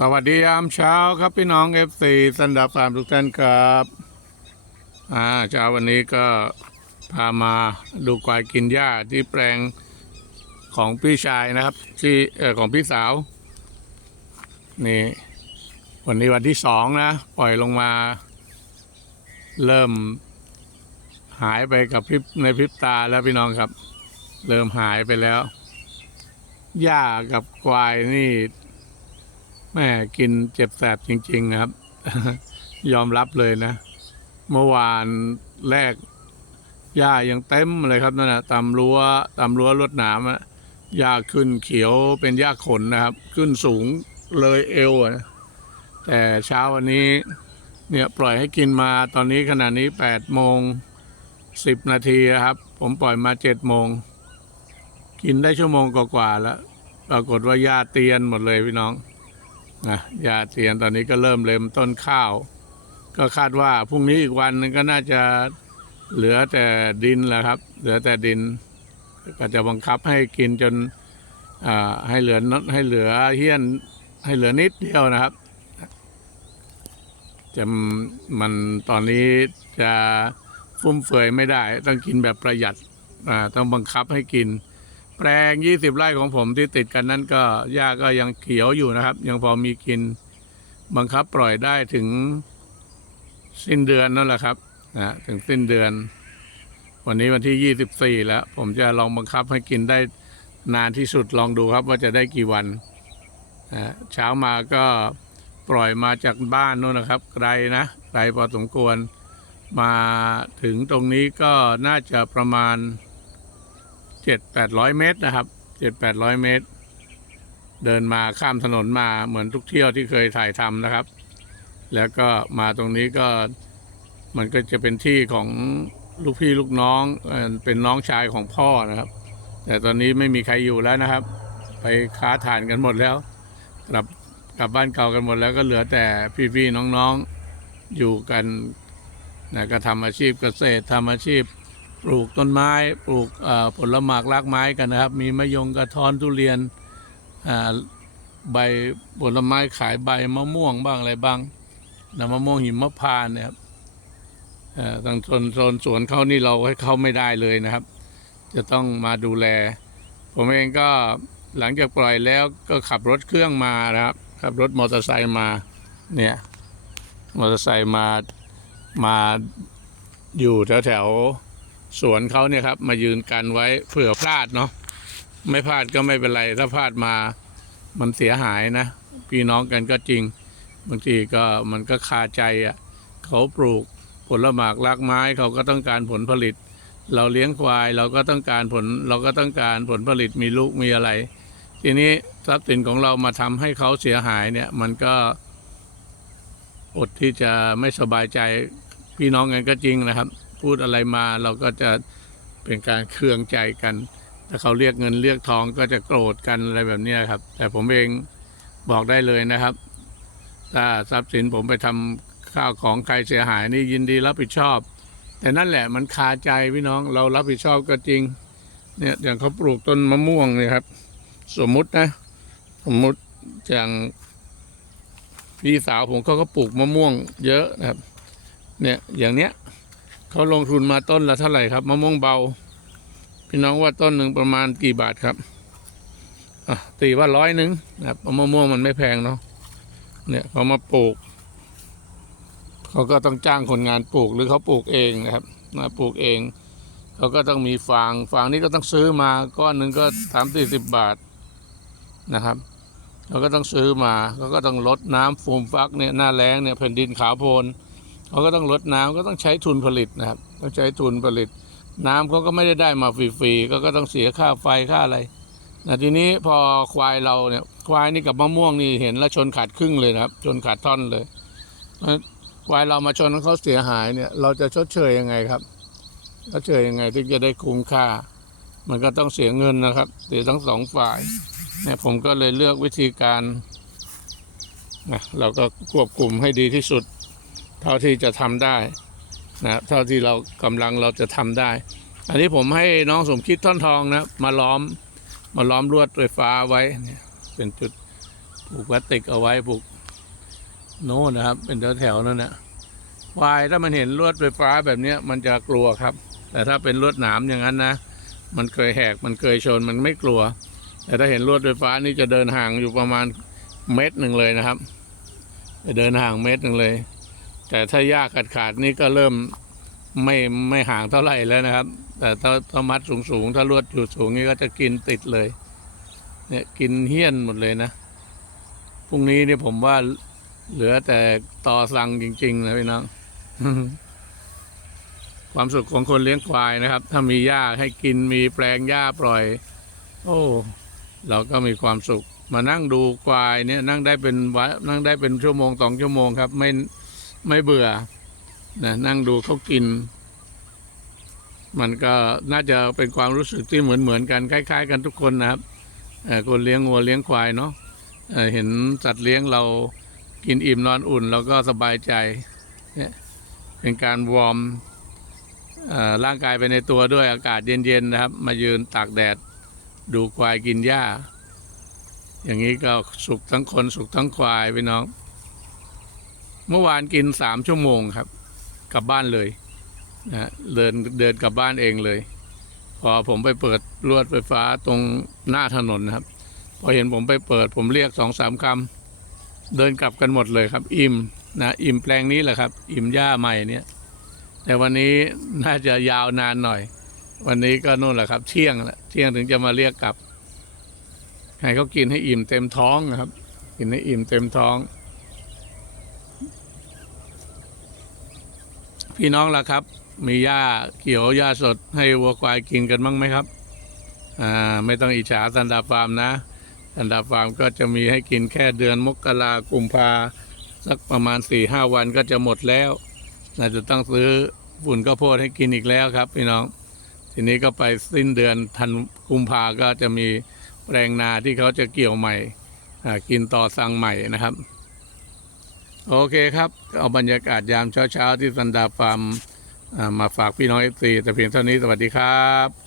สวัสดียามเช้าครับพี่น้อง FC สันดับฟาร์มทุกท่านครับอ่าเช้าวันนี้ก็พามาดูควายกินหญ้าที่แปลงของพี่ชายนะครับ ที่เออของพี่สาว นี่ วันนี้วันที่สองนะ ปล่อยลงมา เริ่มหายไปกับพริบในพริบตาแล้วพี่น้องครับ เริ่มหายไปแล้วหญ้ากับควายนี่ แม่กินเจ็บแสบจริง ๆ ครับ ยอมรับเลยนะ เมื่อวานแรกหญ้ายังเต็มเลยครับนั่นนะตามรั้วตามรั้วรวดหนามอะหญ้าขึ้นเขียวเป็นหญ้าขนนะครับ ขึ้นสูงเลยเอวอะนะแต่เช้าวันนี้ เนี่ยปล่อยให้กินมาตอนนี้ขณะนี้แปดโมงสิบนาทีครับ ผมปล่อยมาเจ็ดโมง กินได้ชั่วโมงกว่าๆแล้ว ปรากฏว่าหญ้าเตียนหมดเลยพี่น้อง นะยาเตียนตอนนี้ก็เริ่มเริ่มต้นข้าว ก็คาดว่าพรุ่งนี้อีกวันนึงก็น่าจะเหลือแต่ดินแหละครับ เหลือแต่ดิน ก็จะบังคับให้กินจนให้เหลือนให้เหลือเฮี้ยนให้เหลือนิดเดียวนะครับจะมันตอนนี้จะฟุ่มเฟือยไม่ได้ ต้องกินแบบประหยัดต้องบังคับให้กิน แปลง20ไร่ของผมที่ติดกันนั้นก็หญ้าก็ยังเขียวอยู่นะครับ ยังพอมีกินบังคับปล่อยได้ถึงสิ้นเดือนนั่นแหละครับนะถึงสิ้นเดือน วันนี้วันที่24แล้ว ผมจะลองบังคับให้กินได้นานที่สุดลองดูครับว่าจะได้กี่วันนะเช้ามาก็ปล่อยมาจากบ้านนู่นนะครับ ไกลนะไกลพอสมควร มาถึงตรงนี้ก็น่าจะประมาณ เจ็ดแปดร้อยเมตรนะครับเจ็ดแปดร้อยเมตร เดินมาข้ามถนนมาเหมือนทุกเที่ยวที่เคยถ่ายทำนะครับ แล้วก็มาตรงนี้ก็มันก็จะเป็นที่ของลูกพี่ลูกน้องเอ่อเป็นน้องชายของพ่อนะครับ แต่ตอนนี้ไม่มีใครอยู่แล้วนะครับ ไปค้าฐานกันหมดแล้ว กลับกลับบ้านเก่ากันหมดแล้วก็เหลือแต่พี่ๆน้องๆอยู่กันนะก็ทำอาชีพเกษตรทำอาชีพ ปลูกต้นไม้ปลูกผลหมากรากไม้กันนะครับ มีมะยงกระท้อนทุเรียนใบผลไม้ขายใบมะม่วงบ้างอะไรบ้างนะมะม่วงหิมพานต์เนะครับเออทางโซนโซนสวนเขานี่เราให้เข้าไม่ได้เลยนะครับ จะต้องมาดูแล ผมเองก็หลังจากปล่อยแล้วก็ขับรถเครื่องมานะครับ ขับรถมอเตอร์ไซค์มาเนี่ยมอเตอร์ไซค์มามาอยู่แถวแถว สวนเขาเนี่ยครับ มายืนกันไว้เผื่อพลาดเนาะไม่พลาดก็ไม่เป็นไร ถ้าพลาดมามันเสียหายนะ พี่น้องกันก็จริง บางทีก็มันก็คาใจอะเขาปลูกผลหมากรากไม้เขาก็ต้องการผลผลิต เราเลี้ยงควายเราก็ต้องการผล เราก็ต้องการผลผลิตมีลูกมีอะไร ทีนี้ทรัพย์สินของเรามาทำให้เขาเสียหายเนี่ย มันก็อดที่จะไม่สบายใจพี่น้องกันก็จริงนะครับ พูดอะไรมาเราก็จะเป็นการเคืองใจกัน ถ้าเขาเรียกเงินเรียกทองก็จะโกรธกันอะไรแบบนี้ครับ แต่ผมเองบอกได้เลยนะครับ ถ้าทรัพย์สินผมไปทำข้าวของใครเสียหายนี่ยินดีรับผิดชอบ แต่นั่นแหละมันคาใจพี่น้องเรารับผิดชอบก็จริง เนี่ยอย่างเขาปลูกต้นมะม่วงเนี่ยครับ สมมุตินะสมมุติอย่างพี่สาวผมเขาก็ปลูกมะม่วงเยอะนะครับ เนี่ยอย่างเนี้ย เขาลงทุนมาต้นละเท่าไหร่ครับมะม่วงเบา พี่น้องว่าต้นหนึ่งประมาณกี่บาทครับตีว่าร้อยหนึ่งนะครับมะม่วงมันไม่แพงเนาะเนี่ยเขามาปลูก เขาก็ต้องจ้างคนงานปลูกหรือเขาปลูกเองนะครับมาปลูกเองเขาก็ต้องมีฟางฟางนี้ก็ต้องซื้อมาก้อนหนึ่งก็สามสี่สิบบาทนะครับเขาก็ต้องซื้อมาเขาก็ต้องลดน้ำฟูมฟักเนี่ยหน้าแล้งเนี่ยแผ่นดินขาวโพลน เขาก็ต้องลดน้ำก็ต้องใช้ทุนผลิตนะครับต้องใช้ทุนผลิต น้ำเขาก็ไม่ได้ได้มาฟรีๆก็ก็ต้องเสียค่าไฟค่าอะไรนะทีนี้พอควายเราเนี่ยควายนี่กับมะม่วงนี่เห็นแล้วชนขาดครึ่งเลยนะครับ ชนขาดท่อนเลยควายเรามาชนเขาเสียหายเนี่ย เราจะชดเชยยังไงครับชดเชยยังไงถึงจะได้คุ้มค่า มันก็ต้องเสียเงินนะครับเสียทั้งสองฝ่ายเนี่ยผมก็เลยเลือกวิธีการนะเราก็ควบคุมให้ดีที่สุด ท่าที่จะทำได้นะครับเท่าที่เรากำลังเราจะทำได้ อันนี้ผมให้น้องสมคิดท่อนทองนะมาล้อมมาล้อมลวดไฟฟ้าไว้เนี่ยเป็นจุดผูกพลาสติกเอาไว้ผูกโน่นนะครับ เป็นแถวๆนั่นนะวายถ้ามันเห็นลวดไฟฟ้าแบบเนี้ยมันจะกลัวครับ แต่ถ้าเป็นลวดหนามอย่างนั้นนะ มันเคยแหกมันเคยชนมันไม่กลัว แต่ถ้าเห็นลวดไฟฟ้านี่จะเดินห่างอยู่ประมาณเมตรหนึ่งเลยนะครับจะเดินห่างเมตรหนึ่งเลย แต่ถ้าหญ้าขาดขาดๆนี่ก็เริ่มไม่ไม่ห่างเท่าไหร่แล้วนะครับ แต่ถ้าถ้ามัดสูงสูงๆถ้าลวดอยู่สูงนี่ก็จะกินติดเลย เนี่ยกินเฮี้ยนหมดเลยนะพรุ่งนี้เนี่ยผมว่าเหลือแต่ต่อสั่งจริงๆนะพี่น้องความสุขของคนเลี้ยงควายนะครับ ถ้ามีหญ้าให้กินมีแปลงหญ้าปล่อย โอ้เราก็มีความสุข มานั่งดูควายเนี่ยนั่งได้เป็นวะนั่งได้เป็นชั่วโมงสองชั่วโมงครับ ไม่ ไม่เบื่อนะนั่งดูเขากิน มันก็น่าจะเป็นความรู้สึกที่เหมือนเหมือนๆกันคล้าย ๆ กันทุกคนนะครับคนเลี้ยงวัวเลี้ยงควายเนาะเเห็นสัตว์เลี้ยงเรากินอิ่มนอนอุ่นเราก็สบายใจเนี่ยเป็นการวอร์มร่างกายไปในตัวด้วยอากาศเย็นๆนะครับ มายืนตากแดดดูควายกินหญ้า อย่างนี้ก็สุขทั้งคนสุขทั้งควายพี่น้อง เมื่อวานกินสามชั่วโมงครับ กลับบ้านเลยนะเดินเดินกลับบ้านเองเลย พอผมไปเปิดลวดไฟฟ้าตรงหน้าถนนนะครับ พอเห็นผมไปเปิด ผมเรียกสองสามคำเดินกลับกันหมดเลยครับ อิ่มนะอิ่มแปลงนี้แหละครับ อิ่มหญ้าใหม่เนี่ย แต่วันนี้น่าจะยาวนานหน่อย วันนี้ก็นู่นแหละครับ เที่ยงแหละเที่ยงถึงจะมาเรียกกลับให้เขากินให้อิ่มเต็มท้องนะครับ กินให้อิ่มเต็มท้อง พี่น้องล่ะครับ มีหญ้าเขียวหญ้าสดให้วัวควายกินกันบ้างไหมครับ อ่าไม่ต้องอิจฉาสันดาฟาร์มนะสันดาฟาร์มก็จะมีให้กินแค่เดือนมกรากุมภาสักประมาณสี่ห้าวันก็จะหมดแล้วน่าจะต้องซื้อฝุ่นข้าวโพดให้กินอีกแล้วครับ พี่น้อง ทีนี้ก็ไปสิ้นเดือนธันกุมภาก็จะมีแปลงนาที่เขาจะเกี่ยวใหม่กินต่อสั่งใหม่นะครับ โอเคครับ เอาบรรยากาศยามเช้าๆที่สันดาฟาร์มมาฝากพี่น้องเอฟซีแต่เพียงเท่านี้สวัสดีครับ